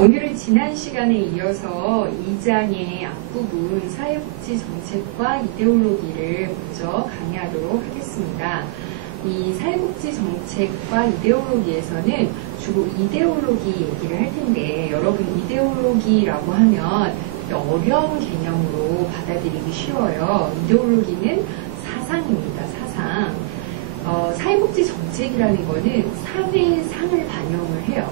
오늘은 지난 시간에 이어서 2장의 앞부분 사회복지 정책과 이데올로기를 먼저 강의하도록 하겠습니다. 이 사회복지 정책과 이데올로기에서는 주로 이데올로기 얘기를 할 텐데, 여러분 이데올로기라고 하면 어려운 개념으로 받아들이기 쉬워요. 이데올로기는 사상입니다. 사상. 사회복지 정책이라는 거는 사회의 상을 반영을 해요.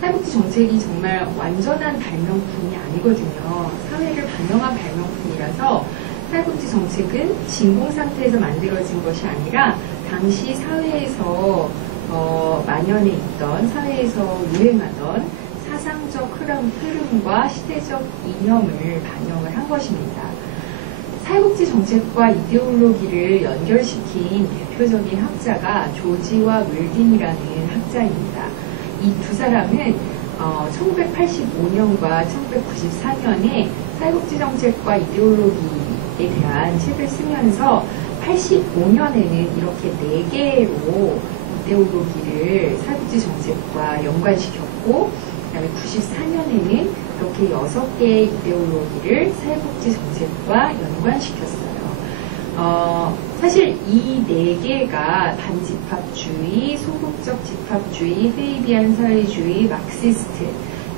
사회복지 정책이 정말 완전한 발명품이 아니거든요. 사회를 반영한 발명품이라서 사회복지 정책은 진공 상태에서 만들어진 것이 아니라 당시 사회에서 만연해 있던, 사회에서 유행하던 사상적 흐름과 시대적 이념을 반영을 한 것입니다. 사회복지 정책과 이데올로기를 연결시킨 대표적인 학자가 조지와 윌딩이라는 학자입니다. 이 두 사람은 1985년과 1994년에 사회복지 정책과 이데올로기에 대한 책을 쓰면서 85년에는 이렇게 4개로 이데올로기를 사회복지 정책과 연관시켰고, 그 다음에 94년에는 이렇게 6개의 이데올로기를 사회복지 정책과 연관시켰어요. 사실 이 4개가 반집합주의, 소극적 집합주의, 페이비안 사회주의, 막시스트,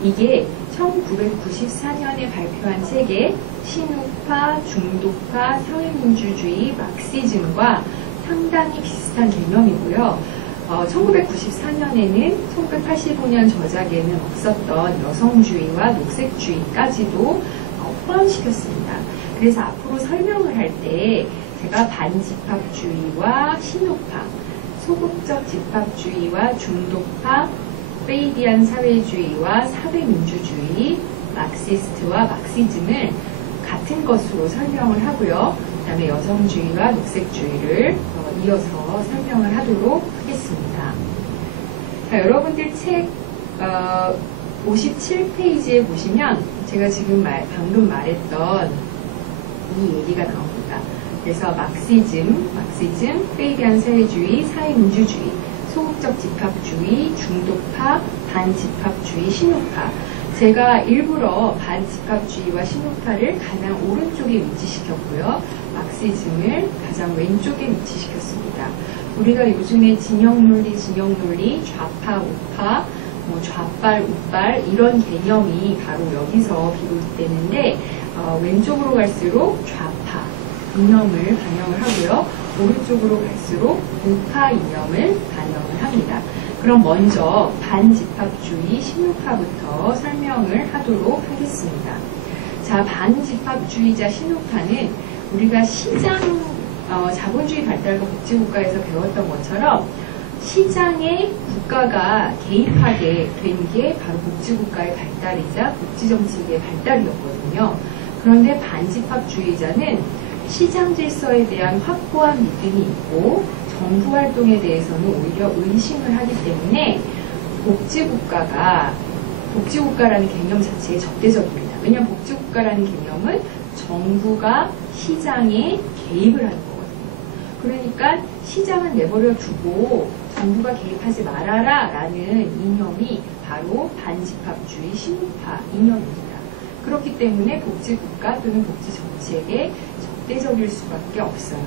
이게 1994년에 발표한 책의 신우파, 중도파, 사회민주주의, 막시즘과 상당히 비슷한 개념이고요. 1994년에는 1985년 저작에는 없었던 여성주의와 녹색주의까지도 포함시켰습니다. 그래서 앞으로 설명을 할 때 제가 반집합주의와 신우파, 소극적 집합주의와 중도파, 페이비안 사회주의와 사회민주주의, 막시스트와 막시즘을 같은 것으로 설명을 하고요. 그 다음에 여성주의와 녹색주의를 이어서 설명을 하도록 하겠습니다. 자, 여러분들 책 57페이지에 보시면 제가 지금 방금 말했던 이 얘기가 나옵니다. 그래서 막시즘, 페이비안 사회주의, 사회민주주의, 소극적 집합주의, 중도파, 반집합주의, 신우파. 제가 일부러 반집합주의와 신우파를 가장 오른쪽에 위치시켰고요. 막시즘을 가장 왼쪽에 위치시켰습니다. 우리가 요즘에 진영논리, 좌파, 우파, 좌빨, 우빨 이런 개념이 바로 여기서 비롯되는데, 왼쪽으로 갈수록 좌파 이념을 반영을 하고요. 오른쪽으로 갈수록 우파 이념을 반영을 합니다. 그럼 먼저 반집합주의, 신우파부터 설명을 하도록 하겠습니다. 자, 반집합주의자 신우파는 우리가 자본주의 발달과 복지국가에서 배웠던 것처럼 시장에 국가가 개입하게 된 게 바로 복지국가의 발달이자 복지정책의 발달이었거든요. 그런데 반집합주의자는 시장 질서에 대한 확고한 믿음이 있고 정부 활동에 대해서는 오히려 의심을 하기 때문에 복지국가라는 개념 자체에 적대적입니다. 왜냐하면 복지국가라는 개념은 정부가 시장에 개입을 하는 거거든요. 그러니까 시장은 내버려 두고 정부가 개입하지 말아라 라는 이념이 바로 반집합주의 신우파 이념입니다. 그렇기 때문에 복지국가 또는 복지정책에 적대적일 수밖에 없어요.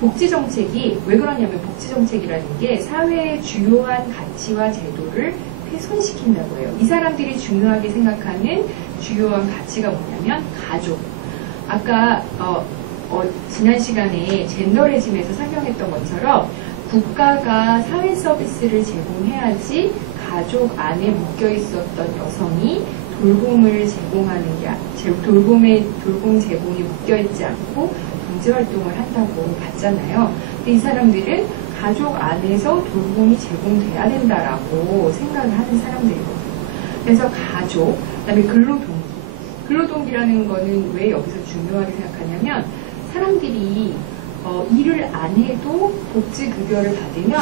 복지정책이 왜 그러냐면 복지정책이라는 게 사회의 주요한 가치와 제도를 훼손시킨다고 해요. 이 사람들이 중요하게 생각하는 주요한 가치가 뭐냐면 가족. 아까 지난 시간에 젠더레짐에서 설명했던 것처럼 국가가 사회 서비스를 제공해야지 가족 안에 묶여 있었던 여성이 돌봄을 제공하는 게, 돌봄 제공이 묶여있지 않고 경제활동을 한다고 봤잖아요. 근데 이 사람들은 가족 안에서 돌봄이 제공돼야 된다라고 생각을 하는 사람들이거든요. 그래서 가족, 그 다음에 근로동기. 근로동기라는 거는 왜 여기서 중요하게 생각하냐면 사람들이 일을 안 해도 복지급여를 받으면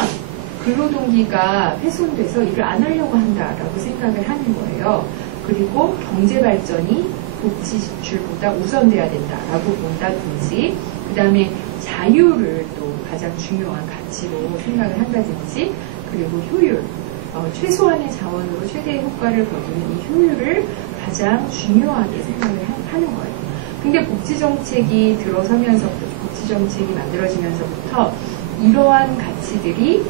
근로동기가 훼손돼서 일을 안 하려고 한다라고 생각을 하는 거예요. 그리고 경제발전이 복지 지출보다 우선돼야 된다라고 본다든지, 그 다음에 자유를 또 가장 중요한 가치로 생각을 한다든지, 그리고 효율, 최소한의 자원으로 최대의 효과를 거두는 이 효율을 가장 중요하게 생각을 하는 거예요. 근데 복지정책이 들어서면서부터, 복지정책이 만들어지면서부터 이러한 가치들이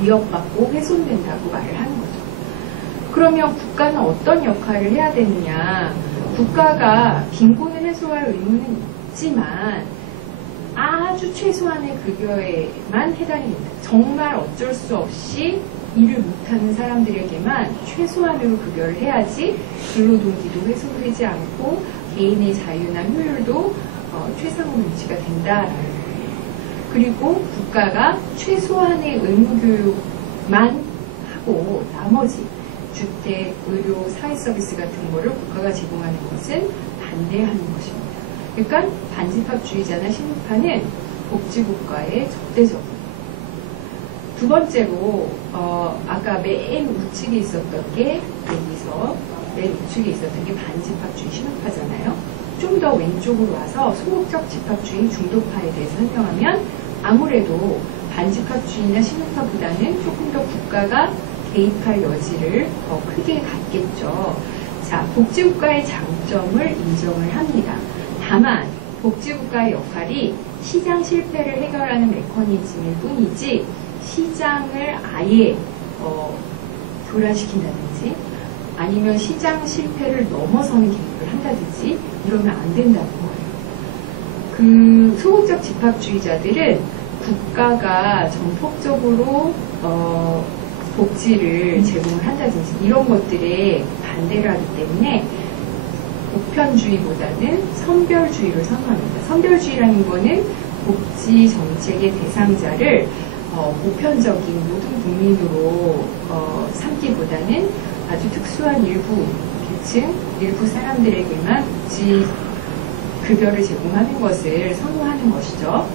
위협받고 훼손된다고 말을 하는 거죠. 그러면 국가는 어떤 역할을 해야 되느냐? 국가가 빈곤을 해소할 의무는 있지만 아주 최소한의 급여에만 해당이 된다. 정말 어쩔 수 없이 일을 못하는 사람들에게만 최소한으로 급여를 해야지 근로동기도 훼손되지 않고 개인의 자유나 효율도 최상으로 유지가 된다라는 거예요. 그리고 국가가 최소한의 의무교육만 하고 나머지 주택, 의료, 사회서비스 같은 거를 국가가 제공하는 것은 반대하는 것입니다. 그러니까 반집합주의자나 신우파는 복지국가의 적대적입니다. 두 번째로 아까 맨 우측에 있었던 게 여기서 맨 우측에 있었던 게 반집합주의 신우파잖아요. 좀 더 왼쪽으로 와서 소극적 집합주의 중도파에 대해서 설명하면 아무래도 반집합주의나 신우파보다는 조금 더 국가가 개입할 여지를 더 크게 갖겠죠. 자, 복지국가의 장점을 인정을 합니다. 다만 복지국가의 역할이 시장 실패를 해결하는 메커니즘일 뿐이지 시장을 아예 교란시킨다든지 아니면 시장 실패를 넘어서는 개입을 한다든지 이러면 안 된다는 거예요. 그 소극적 집합주의자들은 국가가 전폭적으로 복지를 제공을 한다든지 이런 것들에 반대를 하기 때문에 보편주의보다는 선별주의를 선호합니다. 선별주의라는 거는 복지 정책의 대상자를 보편적인 모든 국민으로 삼기보다는 아주 특수한 일부 계층, 일부 사람들에게만 복지 급여를 제공하는 것을 선호하는 것이죠.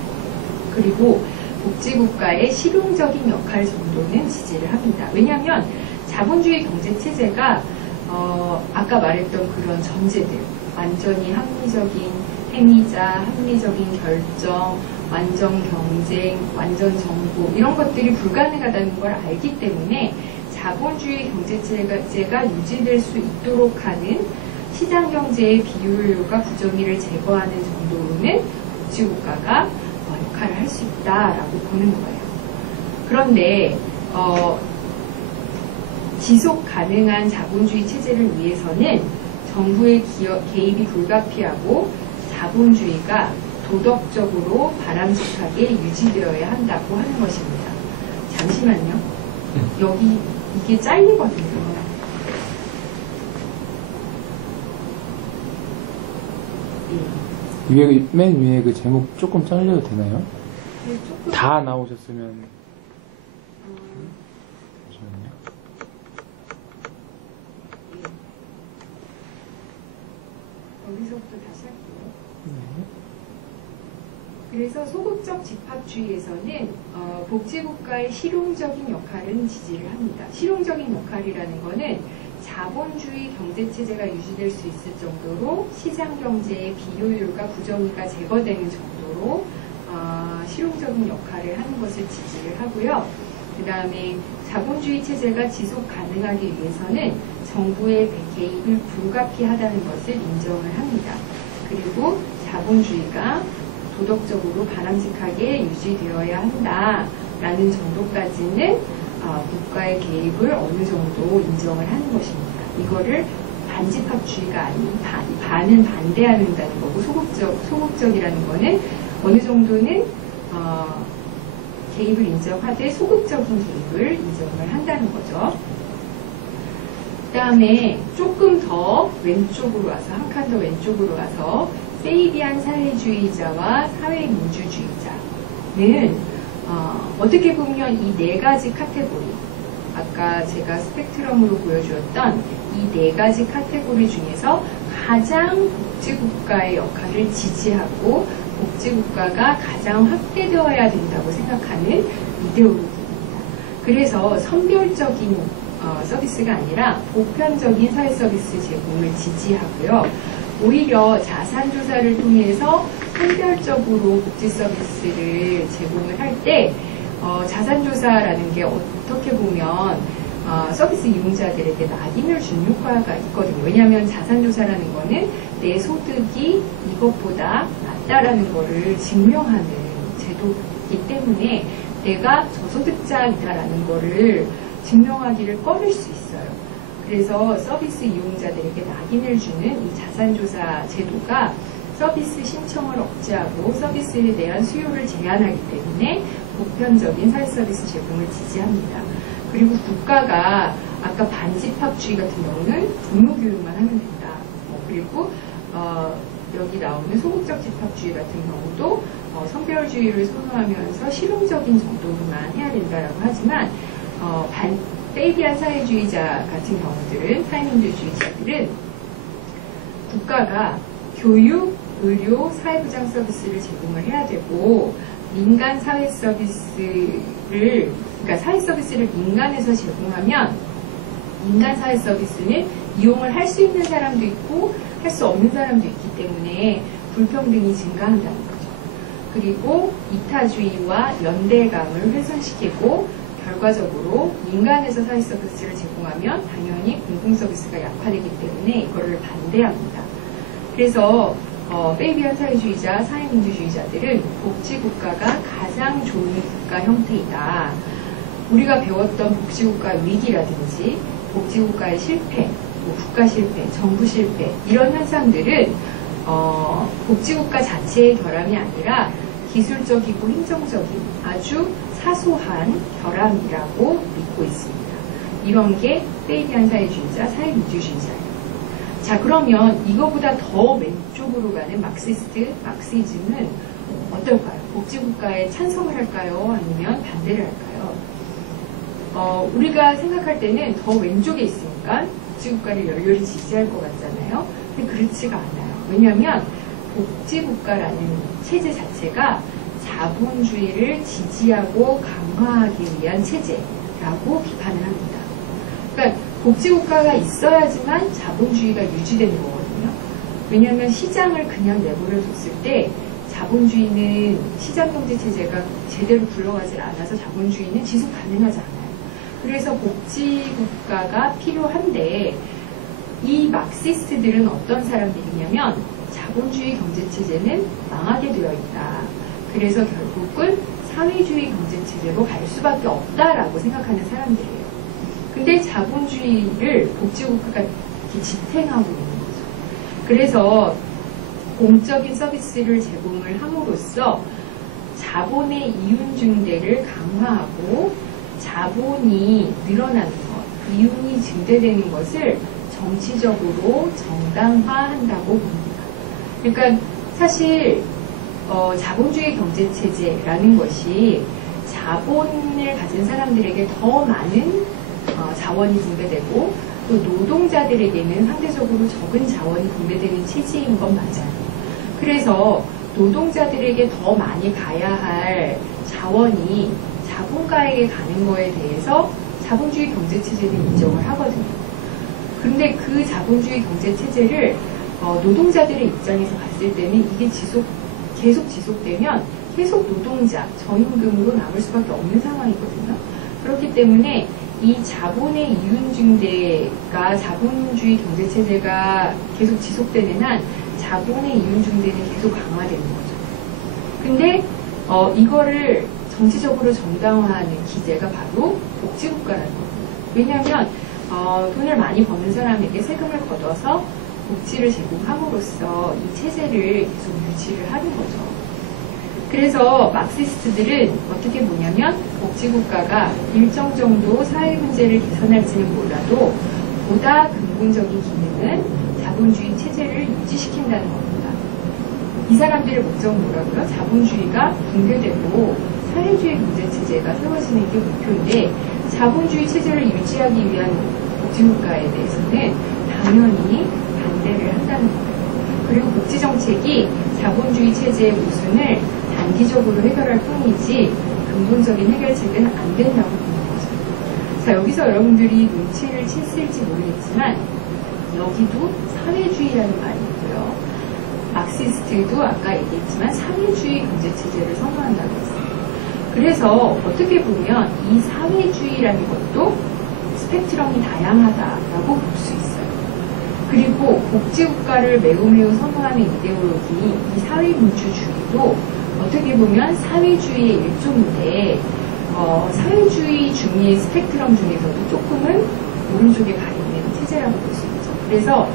그리고 복지국가의 실용적인 역할 정도는 지지를 합니다. 왜냐하면 자본주의 경제체제가 아까 말했던 그런 전제들, 완전히 합리적인 행위자, 합리적인 결정, 완전 경쟁, 완전 정보 이런 것들이 불가능하다는 걸 알기 때문에 자본주의 경제체제가 유지될 수 있도록 하는 시장경제의 비효율과 부정의를 제거하는 정도로는 복지국가가 역할을 할 수 있다라고 보는 거예요. 그런데 지속 가능한 자본주의 체제를 위해서는 정부의 개입이 불가피하고 자본주의가 도덕적으로 바람직하게 유지되어야 한다고 하는 것입니다. 잠시만요. 여기 이게 잘리거든요. 위에, 맨 위에 그 제목 조금 잘려도 되나요? 네, 조금. 다 나오셨으면. 잠시만요. 여기서부터 다시 할게요. 네. 그래서 소극적 집합주의에서는 복지국가의 실용적인 역할은 지지를 합니다. 실용적인 역할이라는 것은 자본주의 경제체제가 유지될 수 있을 정도로 시장경제의 비효율과 부정의가 제거되는 정도로 실용적인 역할을 하는 것을 지지를 하고요. 그 다음에 자본주의 체제가 지속 가능하기 위해서는 정부의 개입을 불가피하다는 것을 인정을 합니다. 그리고 자본주의가 도덕적으로 바람직하게 유지되어야 한다라는 정도까지는 국가의 개입을 어느 정도 인정을 하는 것입니다. 이거를 반집합주의가 아닌 반은 반대한다는 거고 소극적이라는 거는 어느 정도는 개입을 인정하되 소극적인 개입을 인정을 한다는 거죠. 그 다음에 조금 더 왼쪽으로 와서 한 칸 더 왼쪽으로 와서 세이비안 사회주의자와 사회민주주의자는 어떻게 보면 이 네 가지 카테고리, 아까 제가 스펙트럼으로 보여주었던 이 네 가지 카테고리 중에서 가장 복지국가의 역할을 지지하고 복지국가가 가장 확대되어야 된다고 생각하는 이데올로기입니다. 그래서 선별적인 서비스가 아니라 보편적인 사회서비스 제공을 지지하고요. 오히려 자산조사를 통해서 선별적으로 복지 서비스를 제공을 할 때 자산조사라는 게 어떻게 보면 서비스 이용자들에게 낙인을 준 효과가 있거든요. 왜냐하면 자산조사라는 거는 내 소득이 이것보다 낮다라는 거를 증명하는 제도이기 때문에 내가 저소득자이다라는 거를 증명하기를 꺼낼 수 있어요. 그래서 서비스 이용자들에게 낙인을 주는 이 자산조사 제도가 서비스 신청을 억제하고 서비스에 대한 수요를 제한하기 때문에 보편적인 사회서비스 제공을 지지합니다. 그리고 국가가 아까 반집합주의 같은 경우는 분무교육만 하면 된다. 그리고 여기 나오는 소극적 집합주의 같은 경우도 성별주의를 선호하면서 실용적인 정도로만 해야 된다라고 하지만 페이비안 사회주의자 같은 경우들은 사회민주주의자들은 국가가 교육, 의료, 사회보장 서비스를 제공을 해야 되고 민간 사회 서비스를 그러니까 사회 서비스를 민간에서 제공하면 민간 사회 서비스는 이용을 할 수 있는 사람도 있고 할 수 없는 사람도 있기 때문에 불평등이 증가한다는 거죠. 그리고 이타주의와 연대감을 훼손시키고 결과적으로 민간에서 사회 서비스를 제공하면 당연히 공공 서비스가 약화되기 때문에 이거를 반대합니다. 그래서 페이비안 사회주의자, 사회민주주의자들은 복지국가가 가장 좋은 국가 형태이다. 우리가 배웠던 복지국가 위기라든지 복지국가의 실패, 국가 실패, 정부 실패 이런 현상들은 복지국가 자체의 결함이 아니라 기술적이고 행정적인 아주 사소한 결함이라고 믿고 있습니다. 이런 게 페이비안 사회주의자, 사회민주주의자예요. 자, 그러면 이거보다 더 왼쪽으로 가는 막시즘은 어떨까요? 복지국가에 찬성을 할까요? 아니면 반대를 할까요? 우리가 생각할 때는 더 왼쪽에 있으니까 복지국가를 열렬히 지지할 것 같잖아요. 근데 그렇지가 않아요. 왜냐하면 복지국가라는 체제 자체가 자본주의를 지지하고 강화하기 위한 체제라고 비판을 합니다. 그러니까 복지국가가 있어야지만 자본주의가 유지되는 거거든요. 왜냐하면 시장을 그냥 내버려 뒀을 때 자본주의는 시장경제체제가 제대로 굴러가지 않아서 자본주의는 지속 가능하지 않아요. 그래서 복지국가가 필요한데 이 막시스트들은 어떤 사람들이냐면 자본주의 경제체제는 망하게 되어 있다. 그래서 결국은 사회주의 경제체제로 갈 수밖에 없다라고 생각하는 사람들이에요. 근데 자본주의를 복지국가가 지탱하고 있는 거죠. 그래서 공적인 서비스를 제공을 함으로써 자본의 이윤증대를 강화하고 자본이 늘어나는 것, 이윤이 증대되는 것을 정치적으로 정당화한다고 봅니다. 그러니까 사실 자본주의 경제체제라는 것이 자본을 가진 사람들에게 더 많은 자원이 분배되고 또 노동자들에게는 상대적으로 적은 자원이 분배되는 체제인 건 맞아요. 그래서 노동자들에게 더 많이 가야 할 자원이 자본가에게 가는 거에 대해서 자본주의 경제체제는 인정을 하거든요. 근데 그 자본주의 경제체제를 노동자들의 입장에서 봤을 때는 이게 계속 지속되면 계속 노동자, 저임금으로 남을 수밖에 없는 상황이거든요. 그렇기 때문에 이 자본의 이윤증대가 자본주의 경제체제가 계속 지속되는 한 자본의 이윤증대는 계속 강화되는 거죠. 근데 이거를 정치적으로 정당화하는 기제가 바로 복지국가라는 겁니다. 왜냐하면 돈을 많이 버는 사람에게 세금을 걷어서 복지를 제공함으로써 이 체제를 계속 유지를 하는 거죠. 그래서 막시스트들은 어떻게 보냐면 복지국가가 일정 정도 사회 문제를 개선할지는 몰라도 보다 근본적인 기능은 자본주의 체제를 유지시킨다는 겁니다. 이 사람들의 목적은 뭐라고요? 자본주의가 붕괴되고 사회주의 경제체제가 세워지는 게 목표인데 자본주의 체제를 유지하기 위한 복지국가에 대해서는 당연히 반대를 한다는 거예요. 그리고 복지정책이 자본주의 체제의 모순을 단기적으로 해결할 뿐이지 근본적인 해결책은 안 된다고 보는 거죠. 자, 여기서 여러분들이 눈치를 챘을지 모르겠지만 여기도 사회주의라는 말이 있고요. 막시스트도 아까 얘기했지만 사회주의 경제체제를 선호한다고 했어요. 그래서 어떻게 보면 이 사회주의라는 것도 스펙트럼이 다양하다라고 볼 수 있어요. 그리고 복지국가를 매우 선호하는 이데올로기, 이 사회민주주의도 어떻게 보면 사회주의의 일종인데 사회주의 중의 스펙트럼 중에서도 조금은 오른쪽에 가 있는 체제라고 볼 수 있죠. 그래서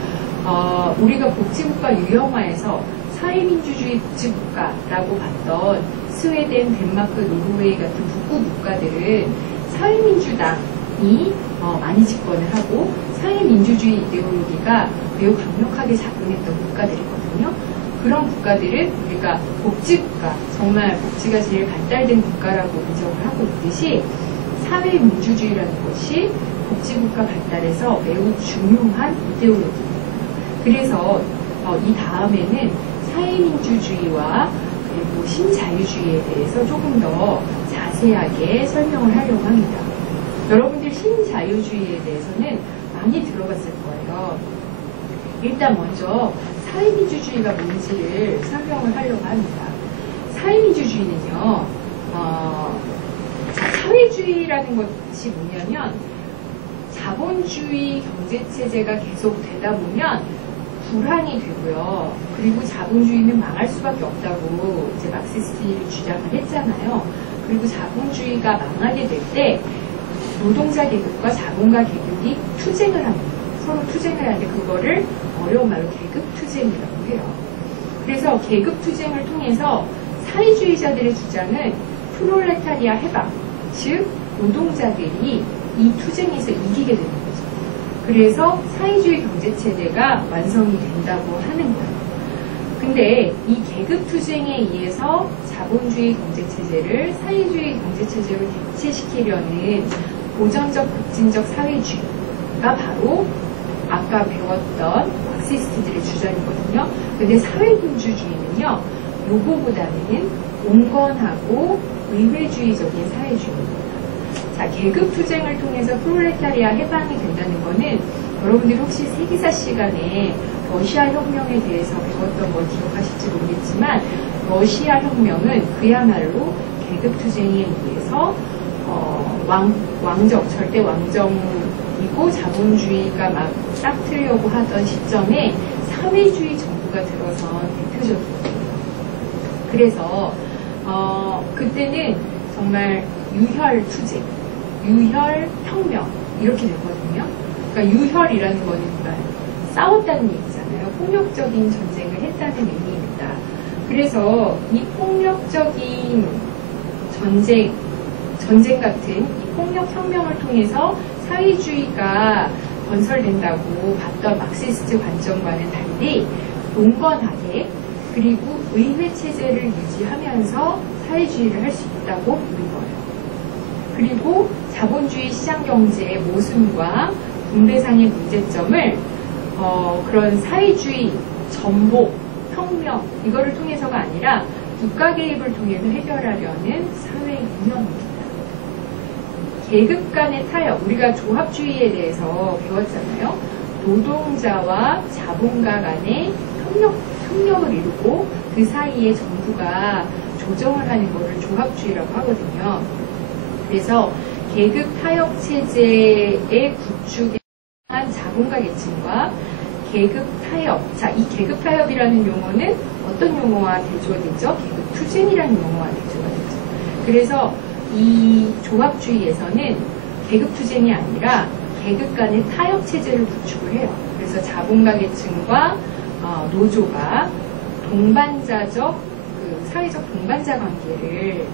우리가 복지국가 유형화에서 사회민주주의 복지국가라고 봤던 스웨덴, 덴마크, 노르웨이 같은 북부 국가들은 사회민주당이 많이 집권을 하고 사회민주주의 이데올로기가 매우 강력하게 작용했던 국가들이거든요. 그런 국가들은 우리가 복지국가, 정말 복지가 제일 발달된 국가라고 인정을 하고 있듯이 사회민주주의라는 것이 복지국가 발달에서 매우 중요한 이데올로기입니다. 그래서 이 다음에는 사회민주주의와 그리고 신자유주의에 대해서 조금 더 자세하게 설명을 하려고 합니다. 여러분들 신자유주의에 대해서는 많이 들어봤을 거예요. 일단 먼저 사회민주주의가 뭔지를 설명을 하려고 합니다. 사회민주주의는요, 사회주의라는 것이 뭐냐면 자본주의 경제체제가 계속 되다 보면 불안이 되고요. 그리고 자본주의는 망할 수밖에 없다고 이제 막시스트를 주장을 했잖아요. 그리고 자본주의가 망하게 될 때 노동자 계급과 자본가 계급이 투쟁을 합니다. 서로 투쟁을 하는데 그거를 어려운 말로 계급투쟁이라고 해요. 그래서 계급투쟁을 통해서 사회주의자들의 주장은 프롤레타리아 해방, 즉 노동자들이 이 투쟁에서 이기게 되는 거죠. 그래서 사회주의 경제체제가 완성이 된다고 하는 거예요. 근데 이 계급투쟁에 의해서 자본주의 경제체제를 사회주의 경제체제로 대체시키려는 고전적 급진적 사회주의가 바로 아까 배웠던 막시스트들의 주장이거든요. 근데 사회민주주의는요, 요거보다는 온건하고 의회주의적인 사회주의입니다. 자, 계급투쟁을 통해서 프롤레타리아 해방이 된다는 거는 여러분들이 혹시 세계사 시간에 러시아 혁명에 대해서 배웠던 걸 기억하실지 모르겠지만 러시아 혁명은 그야말로 계급투쟁에 의해서 절대 왕정이고 자본주의가 막 싹트려고 하던 시점에 사회주의 정부가 들어선 대표적이거든요. 그래서 그때는 정말 유혈투쟁, 유혈혁명 이렇게 됐거든요. 그러니까 유혈이라는 거는 싸웠다는 얘기잖아요. 폭력적인 전쟁을 했다는 의미입니다. 그래서 이 폭력적인 전쟁 같은 이 폭력혁명을 통해서 사회주의가 건설된다고 봤던 막시스트 관점과는 달리 온건하게 그리고 의회체제를 유지하면서 사회주의를 할 수 있다고 보는 거예요. 그리고 자본주의 시장경제의 모순과 분배상의 문제점을 그런 사회주의, 전복, 혁명 이거를 통해서가 아니라 국가 개입을 통해서 해결하려는 사회 유형입니다. 계급 간의 타협, 우리가 조합주의에 대해서 배웠잖아요. 노동자와 자본가 간의 협력을 이루고 그 사이에 정부가 조정을 하는 것을 조합주의라고 하거든요. 그래서 계급 타협 체제의 구축에 한 자본가 계층과 계급 타협. 자, 이 계급 타협이라는 용어는 어떤 용어와 대조가 되죠? 계급 투쟁이라는 용어와 대조가 되죠. 그래서 이 조합주의에서는 계급 투쟁이 아니라 계급 간의 타협 체제를 구축을 해요. 그래서 자본가 계층과 노조가 동반자적 사회적 동반자 관계를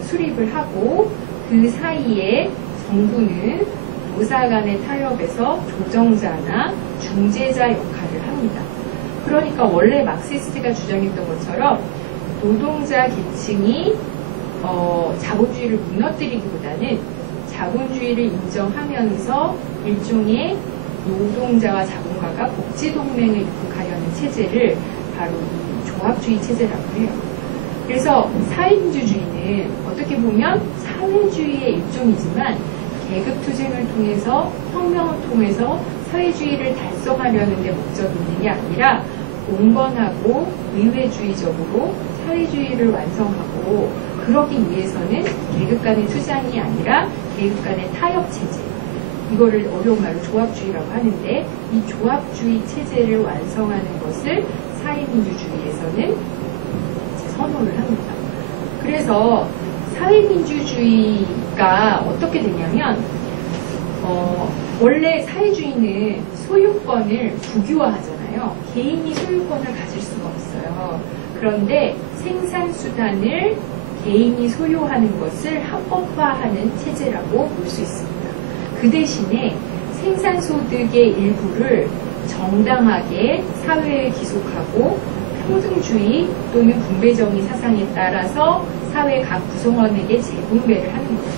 수립을 하고 그 사이에 정부는 노사 간의 타협에서 조정자나 중재자 역할을 합니다. 그러니까 원래 막시스트가 주장했던 것처럼 노동자 계층이 자본주의를 무너뜨리기보다는 자본주의를 인정하면서 일종의 노동자와 자본가가 복지동맹을 이룩하려는 체제를 바로 이 조합주의 체제라고 해요. 그래서 사회민주주의는 어떻게 보면 사회주의의 일종이지만 계급투쟁을 통해서 혁명을 통해서 사회주의를 달성하려는 데 목적이 있는 게 아니라 온건하고 의회주의적으로 사회주의를 완성하고 그러기 위해서는 계급 간의 투쟁이 아니라 계급 간의 타협 체제 이거를 어려운 말로 조합주의라고 하는데, 이 조합주의 체제를 완성하는 것을 사회민주주의에서는 선호를 합니다. 그래서 사회민주주의가 어떻게 되냐면, 원래 사회주의는 소유권을 국유화하잖아요. 개인이 소유권을 가질 수가 없어요. 그런데 생산수단을 개인이 소유하는 것을 합법화하는 체제라고 볼 수 있습니다. 그 대신에 생산소득의 일부를 정당하게 사회에 기속하고 평등주의 또는 분배정의 사상에 따라서 사회 각 구성원에게 재분배를 하는 거죠.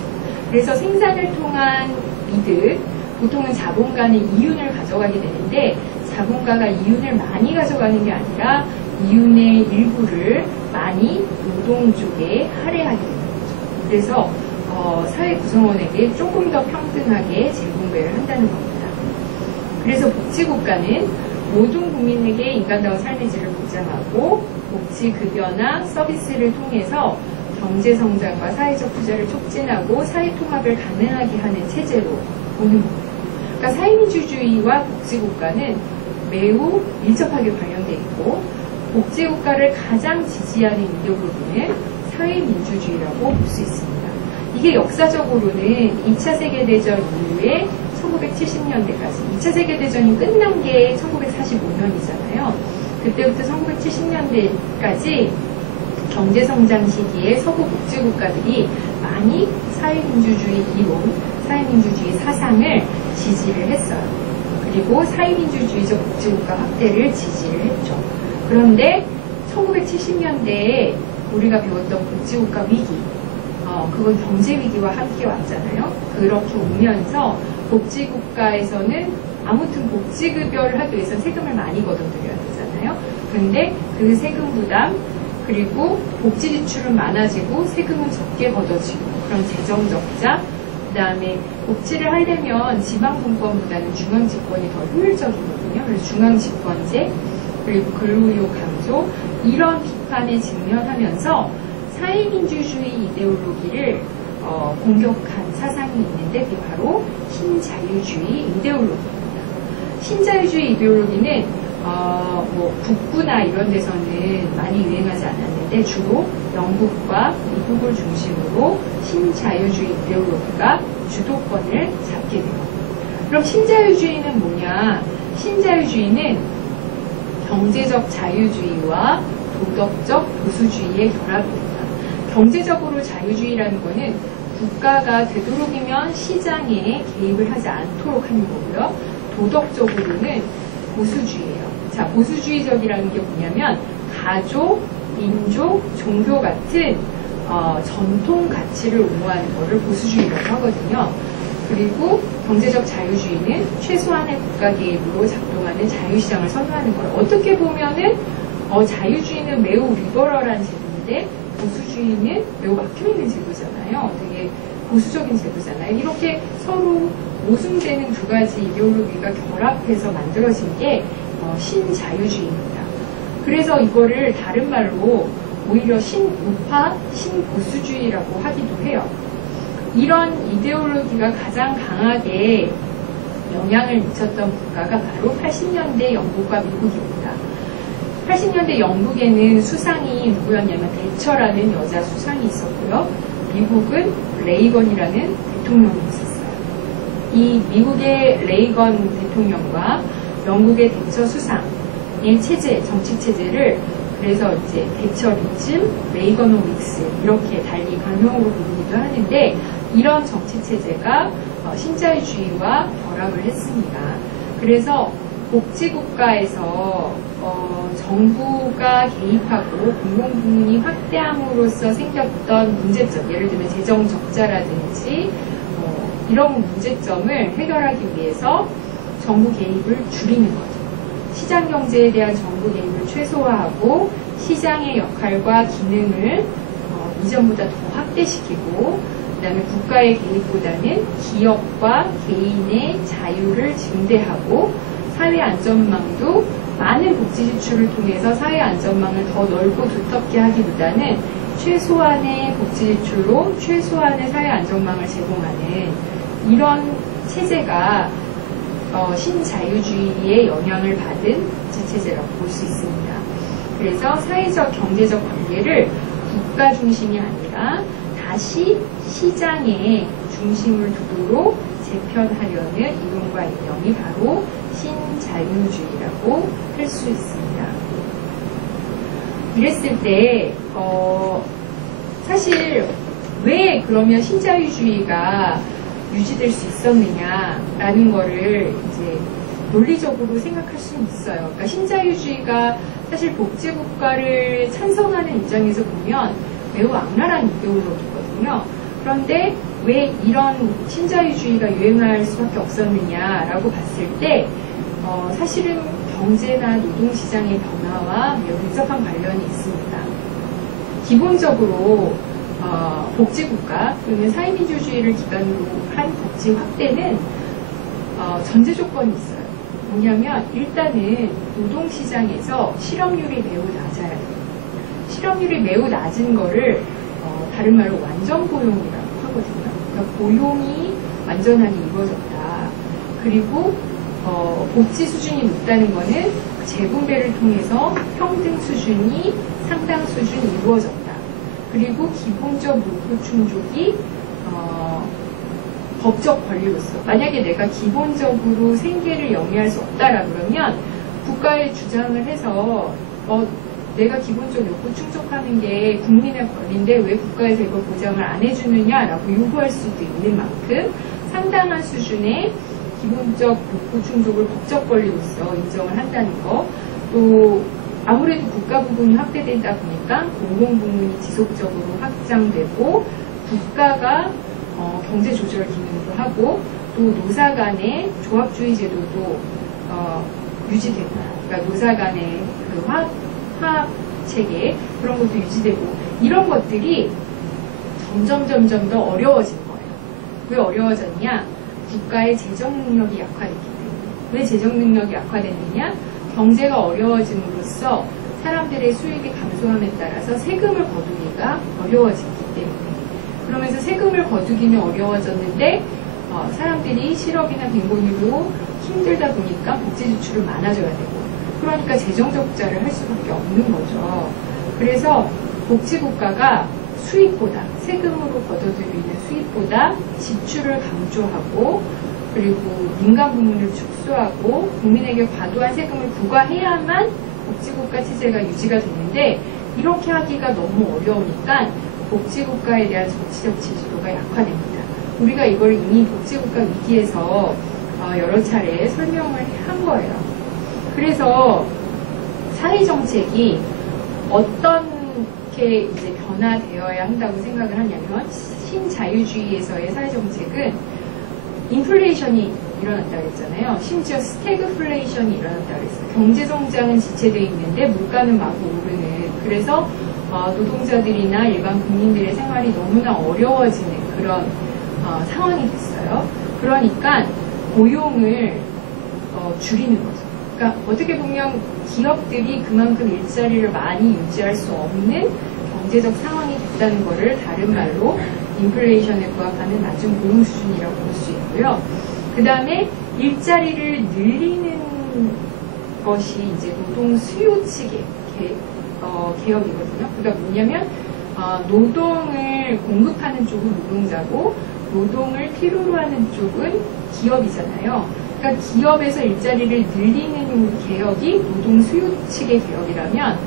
그래서 생산을 통한 이득, 보통은 자본가는 이윤을 가져가게 되는데, 자본가가 이윤을 많이 가져가는 게 아니라 이윤의 일부를 많이 노동 쪽에 할애하게 되는 거죠. 그래서 사회 구성원에게 조금 더 평등하게 재분배를 한다는 겁니다. 그래서 복지국가는 모든 국민에게 인간다운 삶의 질을 보장하고 복지급여나 서비스를 통해서 경제성장과 사회적 투자를 촉진하고 사회통합을 가능하게 하는 체제로 보는 겁니다. 그러니까 사회민주주의와 복지국가는 매우 밀접하게 관련돼 있고, 복지국가를 가장 지지하는 이데올로기는 사회민주주의라고 볼 수 있습니다. 이게 역사적으로는 2차 세계대전 이후에 1970년대까지, 2차 세계대전이 끝난 게 1945년이잖아요. 그때부터 1970년대까지 경제성장 시기에 서구 복지국가들이 많이 사회민주주의 이론, 사회민주주의 사상을 지지를 했어요. 그리고 사회민주주의적 복지국가 확대를 지지를 했죠. 그런데 1970년대에 우리가 배웠던 복지국가 위기, 그건 경제위기와 함께 왔잖아요. 그렇게 오면서 복지국가에서는 아무튼 복지급여를 하기 위해서 세금을 많이 걷어들여야 되잖아요. 그런데 그 세금 부담, 그리고 복지 지출은 많아지고 세금은 적게 걷어지고, 그런 재정 적자, 그 다음에 복지를 하려면 지방분권보다는 중앙집권이 더 효율적이거든요. 그래서 중앙집권제, 그리고 근로의욕 강조, 이런 비판에 직면하면서 사회민주주의 이데올로기를 공격한 사상이 있는데, 그게 바로 신자유주의 이데올로기입니다. 신자유주의 이데올로기는 북부나 이런 데서는 많이 유행하지 않았는데, 주로 영국과 미국을 중심으로 신자유주의 이데올로기가 주도권을 잡게 돼요. 그럼 신자유주의는 뭐냐? 신자유주의는 경제적 자유주의와 도덕적 보수주의의 결합입니다. 경제적으로 자유주의라는 것은 국가가 되도록이면 시장에 개입을 하지 않도록 하는 거고요. 도덕적으로는 보수주의예요. 자, 보수주의적이라는 게 뭐냐면 가족, 민족, 종교 같은 전통 가치를 옹호하는 것을 보수주의라고 하거든요. 그리고 경제적 자유주의는 최소한의 국가 개입으로 작동하는 자유시장을 선호하는 거예요. 어떻게 보면은 자유주의는 매우 리버럴한 제도인데 보수주의는 매우 막혀있는 제도잖아요. 되게 보수적인 제도잖아요. 이렇게 서로 모순되는 두 가지 이데올로기가 결합해서 만들어진 게 신자유주의입니다. 그래서 이거를 다른 말로 오히려 신우파, 신보수주의라고 하기도 해요. 이런 이데올로기가 가장 강하게 영향을 미쳤던 국가가 바로 80년대 영국과 미국입니다. 80년대 영국에는 수상이 누구였냐면 대처라는 여자 수상이 있었고요. 미국은 레이건이라는 대통령이 있었어요. 이 미국의 레이건 대통령과 영국의 대처 수상의 체제, 정치 체제를 그래서 이제 대처리즘, 레이거노믹스 이렇게 달리 강명으로 부르기도 하는데, 이런 정치 체제가 신자유주의와 결합을 했습니다. 그래서 복지국가에서 정부가 개입하고 공공부문이 확대함으로써 생겼던 문제점, 예를 들면 재정 적자라든지 이런 문제점을 해결하기 위해서 정부 개입을 줄이는 거죠. 시장 경제에 대한 정부 개입을 최소화하고 시장의 역할과 기능을 이전보다 더 확대시키고, 그다음에 국가의 개입보다는 기업과 개인의 자유를 증대하고, 사회 안전망도 많은 복지 지출을 통해서 사회 안전망을 더 넓고 두텁게 하기보다는 최소한의 복지 지출로 최소한의 사회 안전망을 제공하는 이런 체제가 신자유주의의 영향을 받은 국제체제라고 볼 수 있습니다. 그래서 사회적, 경제적 관계를 국가 중심이 아니라 다시 시장의 중심을 두도록 재편하려는 이론과 이념이 바로 신자유주의라고 할 수 있습니다. 이랬을 때 사실 왜 그러면 신자유주의가 유지될 수 있었느냐라는 거를 이제 논리적으로 생각할 수는 있어요. 그러니까 신자유주의가 사실 복지국가를 찬성하는 입장에서 보면 매우 악랄한 이데올로기거든요. 그런데 왜 이런 신자유주의가 유행할 수밖에 없었느냐라고 봤을 때 사실은 경제나 노동시장의 변화와 매우 밀접한 관련이 있습니다. 기본적으로 복지국가 또는 사회민주주의를 기반으로 한 복지 확대는 전제 조건이 있어요. 뭐냐면 일단은 노동시장에서 실업률이 매우 낮아야 돼요. 실업률이 매우 낮은 거를 다른 말로 완전 고용이라고 하거든요. 그러니까 고용이 완전하게 이루어졌다. 그리고 복지 수준이 높다는 거는 재분배를 통해서 평등 수준이 상당 수준 이루어졌다. 그리고 기본적 요구 충족이 법적 권리로서 만약에 내가 기본적으로 생계를 영위할 수 없다라 그러면 국가에 주장을 해서 내가 기본적 요구 충족하는 게 국민의 권리인데 왜 국가에서 이걸 보장을 안 해주느냐라고 요구할 수도 있는 만큼 상당한 수준의 기본적 요구 충족을 법적 권리로서 인정을 한다는 거, 또 아무래도 국가 부분이 확대되다 보니까 공공 부문이 지속적으로 확장되고 국가가 경제 조절 기능도 하고 또 노사 간의 조합주의 제도도 유지된다. 그러니까 노사 간의 그 화합 체계 그런 것도 유지되고 이런 것들이 점점 더 어려워진 거예요. 왜 어려워졌냐? 국가의 재정 능력이 약화됐기 때문에. 왜 재정 능력이 약화됐느냐? 경제가 어려워짐으로써 사람들의 수익이 감소함에 따라서 세금을 거두기가 어려워졌기 때문에. 그러면서 세금을 거두기는 어려워졌는데 사람들이 실업이나 빈곤으로 힘들다 보니까 복지 지출을 많아져야 되고 그러니까 재정 적자를 할 수밖에 없는 거죠. 그래서 복지국가가 수입보다 세금으로 거둬들이는 수입보다 지출을 강조하고 그리고 민간 부문을 축소하고 국민에게 과도한 세금을 부과해야만 복지국가 체제가 유지가 되는데 이렇게 하기가 너무 어려우니까 복지국가에 대한 정치적 지지도가 약화됩니다. 우리가 이걸 이미 복지국가 위기에서 여러 차례 설명을 한 거예요. 그래서 사회정책이 어떻게 이제 변화되어야 한다고 생각을 하냐면 신자유주의에서의 사회정책은 인플레이션이 일어난다고 했잖아요. 심지어 스태그플레이션이 일어난다고 했어요. 경제성장은 지체되어 있는데 물가는 마구 오르는 그래서 노동자들이나 일반 국민들의 생활이 너무나 어려워지는 그런 상황이 됐어요. 그러니까 고용을 줄이는 거죠. 그러니까 어떻게 보면 기업들이 그만큼 일자리를 많이 유지할 수 없는 경제적 상황이 됐다는 것을 다른 말로 인플레이션에 부합하는 낮은 고용 수준이라고 볼 수 있고요. 그 다음에 일자리를 늘리는 것이 이제 노동 수요 측의 개혁이거든요. 그러니까 뭐냐면 노동을 공급하는 쪽은 노동자고 노동을 필요로 하는 쪽은 기업이잖아요. 그러니까 기업에서 일자리를 늘리는 개혁이 노동 수요 측의 개혁이라면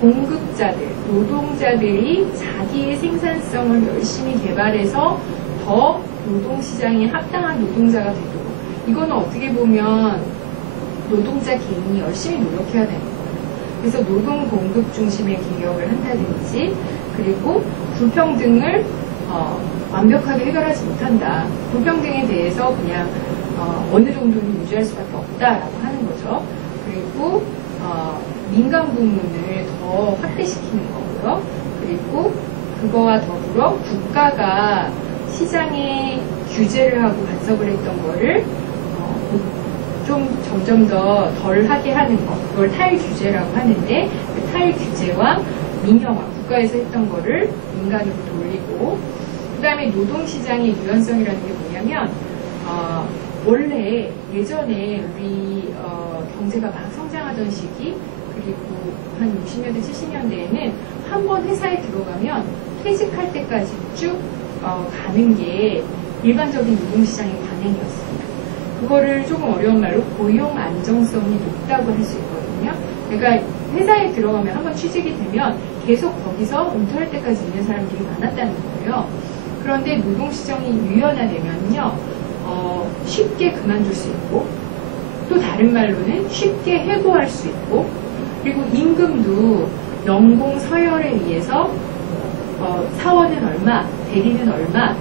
공급자들, 노동자들이 자기의 생산성을 열심히 개발해서 더 노동시장에 합당한 노동자가 되도록 이거는 어떻게 보면 노동자 개인이 열심히 노력해야 되는 거예요. 그래서 노동 공급 중심의 개혁을 한다든지 그리고 불평등을 완벽하게 해결하지 못한다. 불평등에 대해서 그냥 어느 정도는 유지할 수밖에 없다라고 하는 거죠. 그리고 민간 부문을 더 확대시키는 거고요. 그리고 그거와 더불어 국가가 시장에 규제를 하고 간섭을 했던 거를 좀 점점 더 덜하게 하는 것, 그걸 탈규제라고 하는데 그 탈규제와 민영화, 국가에서 했던 거를 민간으로 돌리고 그 다음에 노동시장의 유연성이라는 게 뭐냐면 원래 예전에 우리 경제가 막 성장하던 시기, 그리고 한 60년대, 70년대에는 한 번 회사에 들어가면 퇴직할 때까지 쭉 가는 게 일반적인 노동시장의 관행이었습니다. 그거를 조금 어려운 말로 고용 안정성이 높다고 할 수 있거든요. 그러니까 회사에 들어가면 한번 취직이 되면 계속 거기서 은퇴할 때까지 있는 사람들이 많았다는 거예요. 그런데 노동시장이 유연화되면요, 쉽게 그만둘 수 있고, 또 다른 말로는 쉽게 해고할 수 있고, 그리고 임금도 연공 서열에 의해서 사원은 얼마, 대리는 얼마,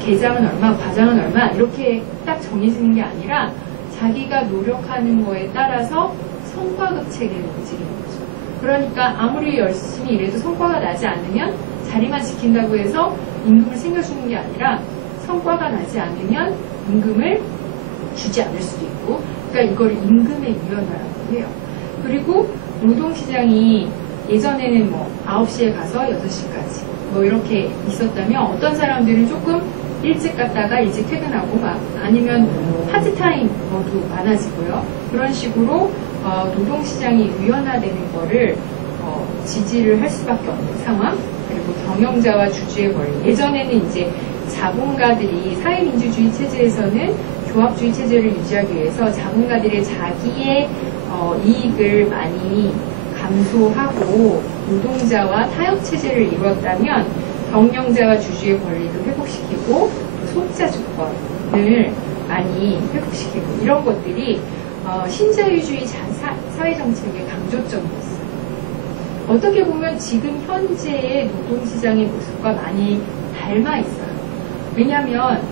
계장은 얼마, 과장은 얼마 이렇게 딱 정해지는 게 아니라 자기가 노력하는 거에 따라서 성과급 체계를 움직이는 거죠. 그러니까 아무리 열심히 일해도 성과가 나지 않으면 자리만 지킨다고 해서 임금을 챙겨주는 게 아니라 성과가 나지 않으면 임금을 주지 않을 수도 있고, 그러니까 이걸 임금의 유연화라고 해요. 그리고 노동시장이 예전에는 9시에 가서 6시까지 이렇게 있었다면 어떤 사람들은 조금 일찍 갔다가 일찍 퇴근하고 아니면 파트타임 모두 많아지고요. 그런 식으로 노동시장이 유연화되는 거를 지지를 할 수밖에 없는 상황. 그리고 경영자와 주주의 권리. 예전에는 이제 자본가들이 사회민주주의 체제에서는 조합주의 체제를 유지하기 위해서 자본가들의 자기의 이익을 많이 감소하고 노동자와 타협체제를 이루었다면 경영자와 주주의 권리도 회복시키고 소비자 주권을 많이 회복시키고 이런 것들이 신자유주의 사회정책의 강조점이었어요. 어떻게 보면 지금 현재의 노동시장의 모습과 많이 닮아 있어요. 왜냐하면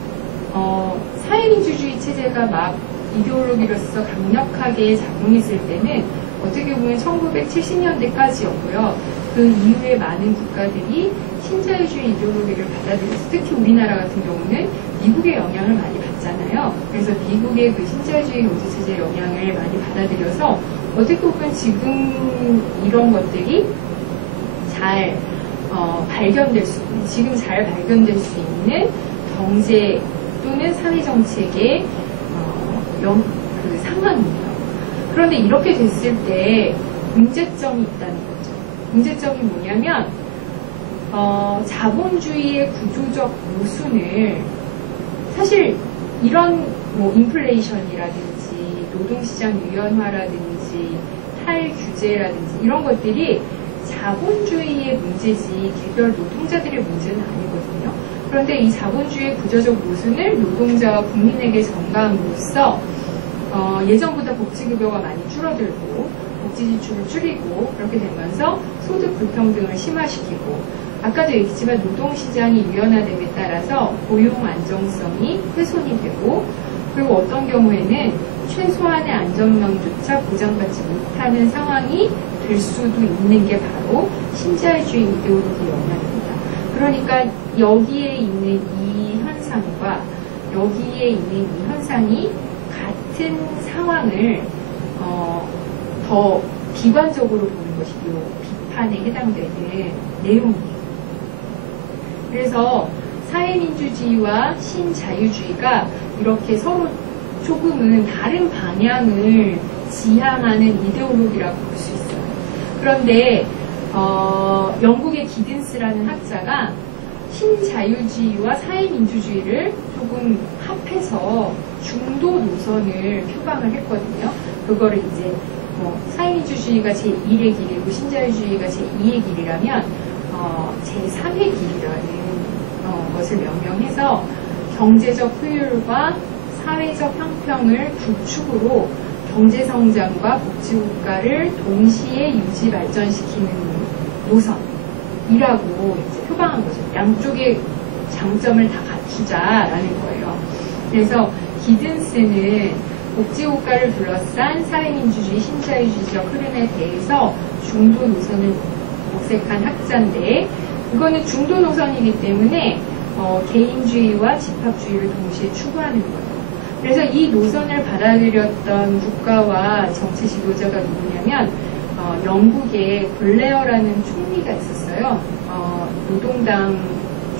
사회민주주의 체제가 막 이데올로기로서 강력하게 작용했을 때는 어떻게 보면 1970년대까지였고요. 그 이후에 많은 국가들이 신자유주의 이데올로기를 받아들여서 특히 우리나라 같은 경우는 미국의 영향을 많이 받잖아요. 그래서 미국의 그 신자유주의 경제체제의 영향을 많이 받아들여서 어떻게 보면 지금 이런 것들이 잘 발견될 수 있는, 지금 잘 발견될 수 있는 경제 또는 사회정책의 그 상황이에요. 그런데 이렇게 됐을 때 문제점이 있다는 거죠. 문제점이 뭐냐면 자본주의의 구조적 모순을 사실 이런 인플레이션이라든지 노동시장 유연화라든지 탈규제라든지 이런 것들이 자본주의의 문제지 개별 노동자들의 문제는 아니거든요. 그런데 이 자본주의의 구조적 모순을 노동자와 국민에게 전가함으로써 예전보다 복지급여가 많이 줄어들고 복지지출을 줄이고 그렇게 되면서 소득 불평등을 심화시키고 아까도 얘기했지만 노동시장이 유연화됨에 따라서 고용 안정성이 훼손이 되고 그리고 어떤 경우에는 최소한의 안전망조차 보장받지 못하는 상황이 될 수도 있는 게 바로 신자유주의 이데올로기 영향입니다. 그러니까 여기에 있는 이 현상과 여기에 있는 이 현상이 같은 상황을 더 비관적으로 보는 것이 비판에 해당되는 내용이에요. 그래서 사회민주주의와 신자유주의가 이렇게 서로 조금은 다른 방향을 지향하는 이데올로기라고 볼 수 있어요. 그런데 영국의 기든스라는 학자가 신자유주의와 사회민주주의를 조금 합해서 중도 노선을 표방을 했거든요. 그거를 이제 사회민주주의가 제1의 길이고 신자유주의가 제2의 길이라면 제3의 길이라는 것을 명명해서 경제적 효율과 사회적 형평을 구축으로 경제성장과 복지국가를 동시에 유지 발전시키는 노선이라고 이제 표방한 거죠. 양쪽의 장점을 다 갖추자라는 거예요. 그래서 기든스는 복지국가를 둘러싼 사회민주주의, 신자유주의적 흐름에 대해서 중도 노선을 모색한 학자인데 이거는 중도 노선이기 때문에 개인주의와 집합주의를 동시에 추구하는 거예요. 그래서 이 노선을 받아들였던 국가와 정치 지도자가 누구냐면 영국의 블레어라는 총리가 있었어요. 노동당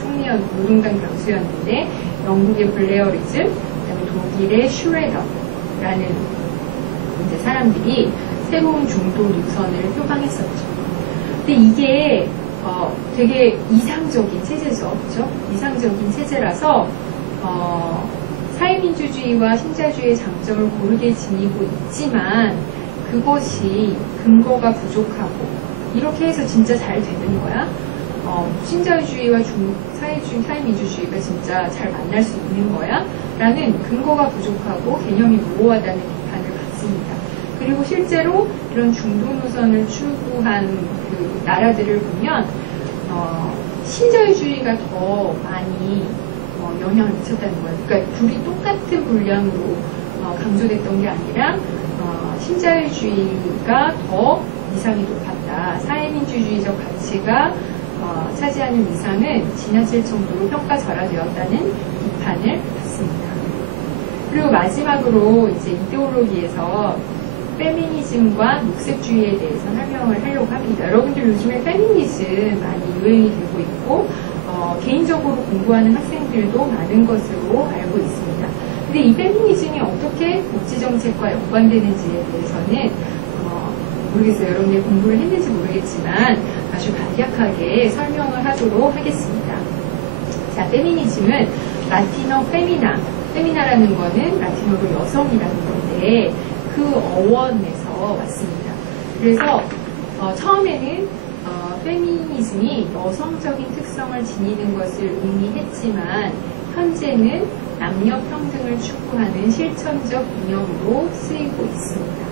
총리였, 노동당 교수였는데 영국의 블레어리즘, 그다음에 독일의 슈레더라는 이제 사람들이 새로운 중도 노선을 표방했었죠. 근데 이게 되게 이상적인 체제죠. 그죠? 이상적인 체제라서 사회민주주의와 신자주의의 장점을 고르게 지니고 있지만 그것이 근거가 부족하고 이렇게 해서 진짜 잘 되는 거야? 신자유주의와 사회민주주의가 진짜 잘 만날 수 있는 거야? 라는 근거가 부족하고 개념이 모호하다는 비판을 받습니다. 그리고 실제로 이런 중도 노선을 추구한 그 나라들을 보면 신자유주의가 더 많이 영향을 미쳤다는 거예요. 그러니까 둘이 똑같은 분량으로 강조됐던 게 아니라 신자유주의가 더 위상이 높았다. 사회민주주의적 가치가 차지하는 위상은 지나칠 정도로 평가절하되었다는 비판을 받습니다. 그리고 마지막으로 이제 이데올로기에서 페미니즘과 녹색주의에 대해서 설명을 하려고 합니다. 여러분들 요즘에 페미니즘 많이 유행이 되고 있고 개인적으로 공부하는 학생들도 많은 것으로 알고 있습니다. 근데 이 페미니즘이 어떻게 복지정책과 연관되는지에 대해서는 모르겠어요. 여러분들 공부를 했는지 모르겠지만 아주 간략하게 설명을 하도록 하겠습니다. 자, 페미니즘은 라틴어 페미나라는 거는 라틴어로 여성이라는 건데 그 어원에서 왔습니다. 그래서 처음에는 페미니즘이 여성적인 특성을 지니는 것을 의미했지만 현재는 남녀 평등을 추구하는 실천적 이념으로 쓰이고 있습니다.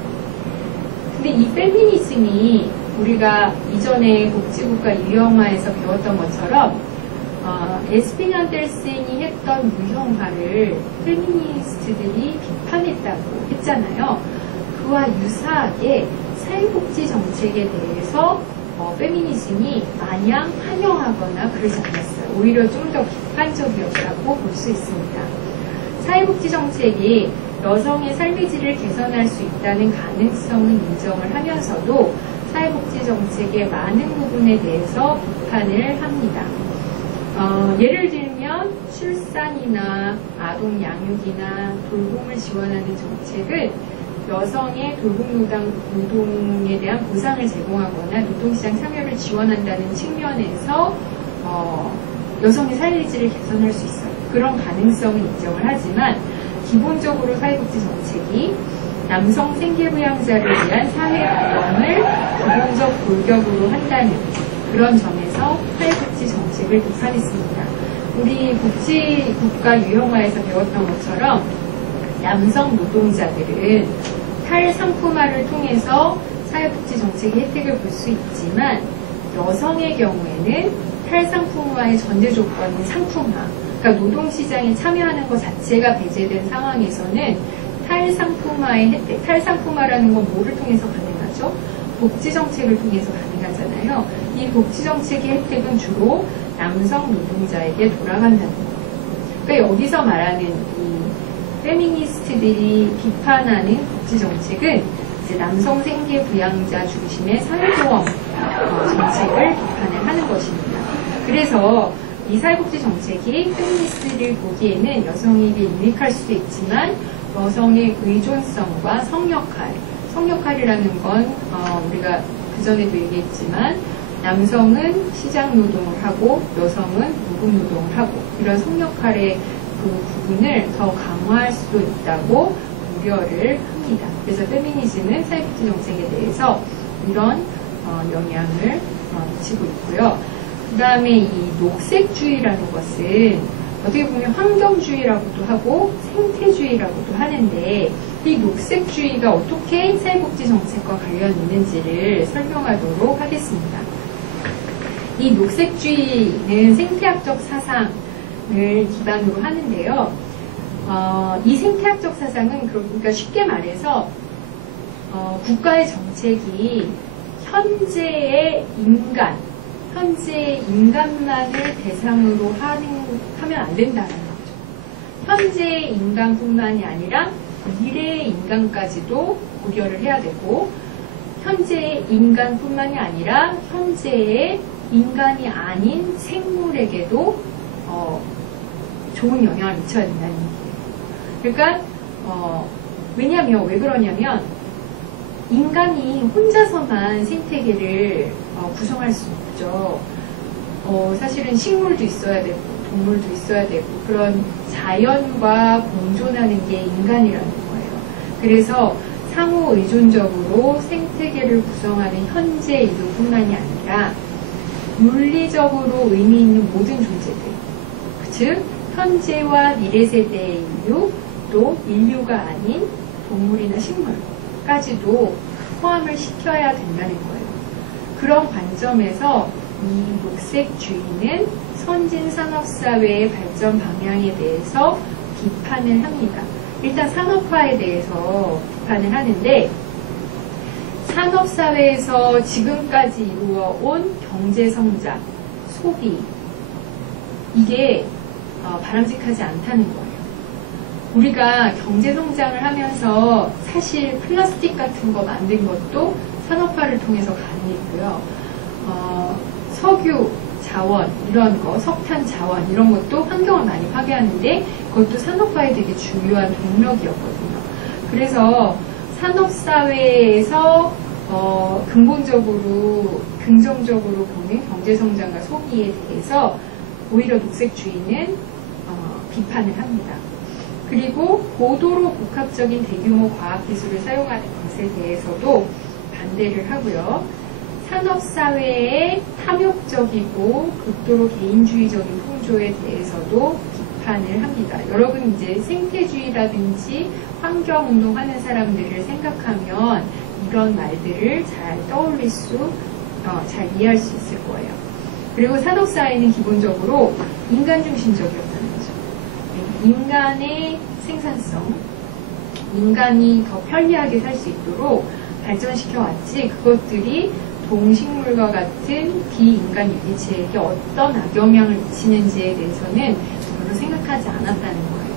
근데 이 페미니즘이 우리가 이전에 복지국가 유형화에서 배웠던 것처럼 에스핀 안델센이 했던 유형화를 페미니스트들이 비판했다고 했잖아요. 그와 유사하게 사회복지 정책에 대해서 페미니즘이 마냥 환영하거나 그러지 않았어요. 오히려 좀 더 비판적이었다고 볼 수 있습니다. 사회복지 정책이 여성의 삶의 질을 개선할 수 있다는 가능성은 인정을 하면서도 사회복지 정책의 많은 부분에 대해서 비판을 합니다. 예를 들면 출산이나 아동 양육이나 돌봄을 지원하는 정책은 여성의 돌봄 노동에 대한 보상을 제공하거나 노동시장 참여를 지원한다는 측면에서 여성의 삶의 질을 개선할 수 있어요. 그런 가능성은 인정을 하지만 기본적으로 사회복지 정책이 남성 생계부양자를 위한 사회 보험을 기본적 골격으로 한다는 그런 점에서 사회복지 정책을 비판했습니다. 우리 복지국가 유형화에서 배웠던 것처럼 남성 노동자들은 탈상품화를 통해서 사회복지 정책의 혜택을 볼 수 있지만 여성의 경우에는 탈상품화의 전제 조건인 상품화, 그러니까 노동시장에 참여하는 것 자체가 배제된 상황에서는 탈상품화의 혜택, 탈상품화라는 건 뭐를 통해서 가능하죠? 복지정책을 통해서 가능하잖아요. 이 복지정책의 혜택은 주로 남성 노동자에게 돌아간다는 거예요. 그러니까 여기서 말하는 이 페미니스트들이 비판하는 복지정책은 이제 남성 생계 부양자 중심의 사회보험 정책을 비판을 하는 것입니다. 그래서 이 사회복지 정책이 페미니스트를 보기에는 여성에게 유익할 수도 있지만 여성의 의존성과 성역할이라는 건 우리가 그전에도 얘기했지만 남성은 시장 노동을 하고 여성은 무급 노동을 하고 이런 성역할의 그 부분을 더 강화할 수도 있다고 우려를 합니다. 그래서 페미니즘은 사회복지 정책에 대해서 이런 영향을 미치고 있고요. 그 다음에 이 녹색주의라는 것은 어떻게 보면 환경주의라고도 하고 생태주의라고도 하는데 이 녹색주의가 어떻게 사회복지 정책과 관련 있는지를 설명하도록 하겠습니다. 이 녹색주의는 생태학적 사상을 기반으로 하는데요. 이 생태학적 사상은 그러니까 쉽게 말해서 국가의 정책이 현재의 인간만을 대상으로 하면 안 된다는 거죠. 현재의 인간뿐만이 아니라 미래의 인간까지도 고려를 해야 되고 현재의 인간뿐만이 아니라 현재의 인간이 아닌 생물에게도 좋은 영향을 미쳐야 된다는 얘기예요. 그러니까 왜냐면 왜 그러냐면 인간이 혼자서만 생태계를 구성할 수 없죠. 사실은 식물도 있어야 되고 동물도 있어야 되고 그런 자연과 공존하는 게 인간이라는 거예요. 그래서 상호 의존적으로 생태계를 구성하는 현재 인류뿐만이 아니라 물리적으로 의미 있는 모든 존재들, 즉 현재와 미래 세대의 인류, 또 인류가 아닌 동물이나 식물까지도 포함을 시켜야 된다는 거예요. 그런 관점에서 이 녹색주의는 선진 산업사회의 발전 방향에 대해서 비판을 합니다. 일단 산업화에 대해서 비판을 하는데 산업사회에서 지금까지 이루어온 경제성장, 소비 이게 바람직하지 않다는 거예요. 우리가 경제성장을 하면서 사실 플라스틱 같은 거 만든 것도 산업화를 통해서 가능했고요. 석유, 자원 이런 거, 석탄 자원 이런 것도 환경을 많이 파괴하는데 그것도 산업화에 되게 중요한 동력이었거든요. 그래서 산업사회에서 근본적으로 긍정적으로 보는 경제성장과 소비에 대해서 오히려 녹색주의는 비판을 합니다. 그리고 고도로 복합적인 대규모 과학기술을 사용하는 것에 대해서도 반대를 하고요. 산업사회의 탐욕적이고 극도로 개인주의적인 풍조에 대해서도 비판을 합니다. 여러분 이제 생태주의라든지 환경운동하는 사람들을 생각하면 이런 말들을 잘 떠올릴 잘 이해할 수 있을 거예요. 그리고 산업사회는 기본적으로 인간중심적이었다는 거죠. 인간의 생산성, 인간이 더 편리하게 살 수 있도록 발전시켜 왔지 그것들이 동식물과 같은 비인간 유기체에게 어떤 악영향을 미치는지에 대해서는 별로 생각하지 않았다는 거예요.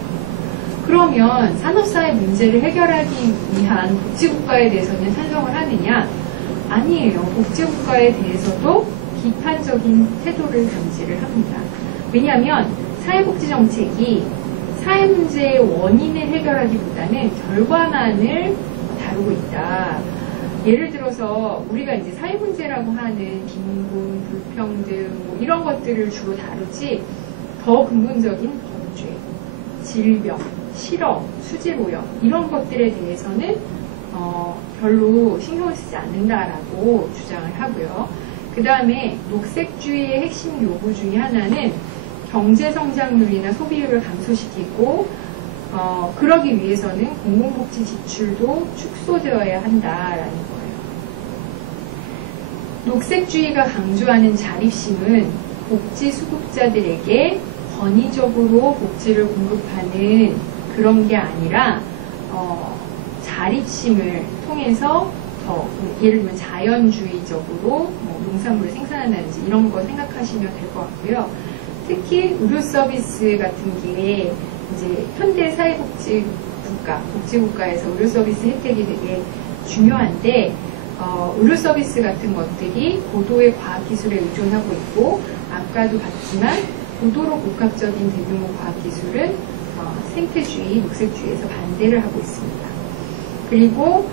그러면 산업사회 문제를 해결하기 위한 복지국가에 대해서는 찬성을 하느냐? 아니에요. 복지국가에 대해서도 비판적인 태도를 견지를 합니다. 왜냐하면 사회복지정책이 사회 문제의 원인을 해결하기보다는 결과만을 다루고 있다. 예를 들어서 우리가 이제 사회 문제라고 하는 빈곤, 불평등 뭐 이런 것들을 주로 다루지 더 근본적인 범죄, 질병, 실업, 수질오염 이런 것들에 대해서는 별로 신경을 쓰지 않는다라고 주장을 하고요. 그 다음에 녹색주의의 핵심 요구 중에 하나는 경제성장률이나 소비율을 감소시키고 그러기 위해서는 공공복지 지출도 축소되어야 한다라는 거예요. 녹색주의가 강조하는 자립심은 복지 수급자들에게 권위적으로 복지를 공급하는 그런 게 아니라 자립심을 통해서 더 예를 들면 자연주의적으로 농산물을 생산한다든지 이런 거 생각하시면 될 것 같고요. 특히 의료 서비스 같은 게 이제 현대 복지국가에서 의료 서비스 혜택이 되게 중요한데 의료 서비스 같은 것들이 고도의 과학기술에 의존하고 있고 아까도 봤지만 고도로 복합적인 대규모 과학기술은 생태주의, 녹색주의에서 반대를 하고 있습니다. 그리고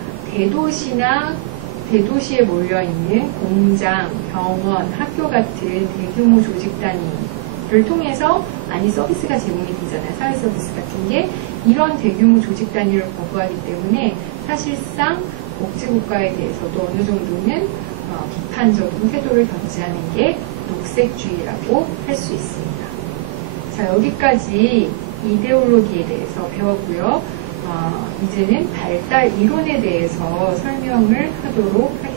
대도시에 몰려있는 공장, 병원, 학교 같은 대규모 조직 단위를 통해서 많이 서비스가 제공이 되잖아요. 사회 서비스 같은 게 이런 대규모 조직 단위를 거부하기 때문에 사실상 복지국가에 대해서도 어느 정도는 비판적인 태도를 견지하는 게 녹색주의라고 할 수 있습니다. 자, 여기까지 이데올로기에 대해서 배웠고요. 이제는 발달 이론에 대해서 설명을 하도록 하겠습니다.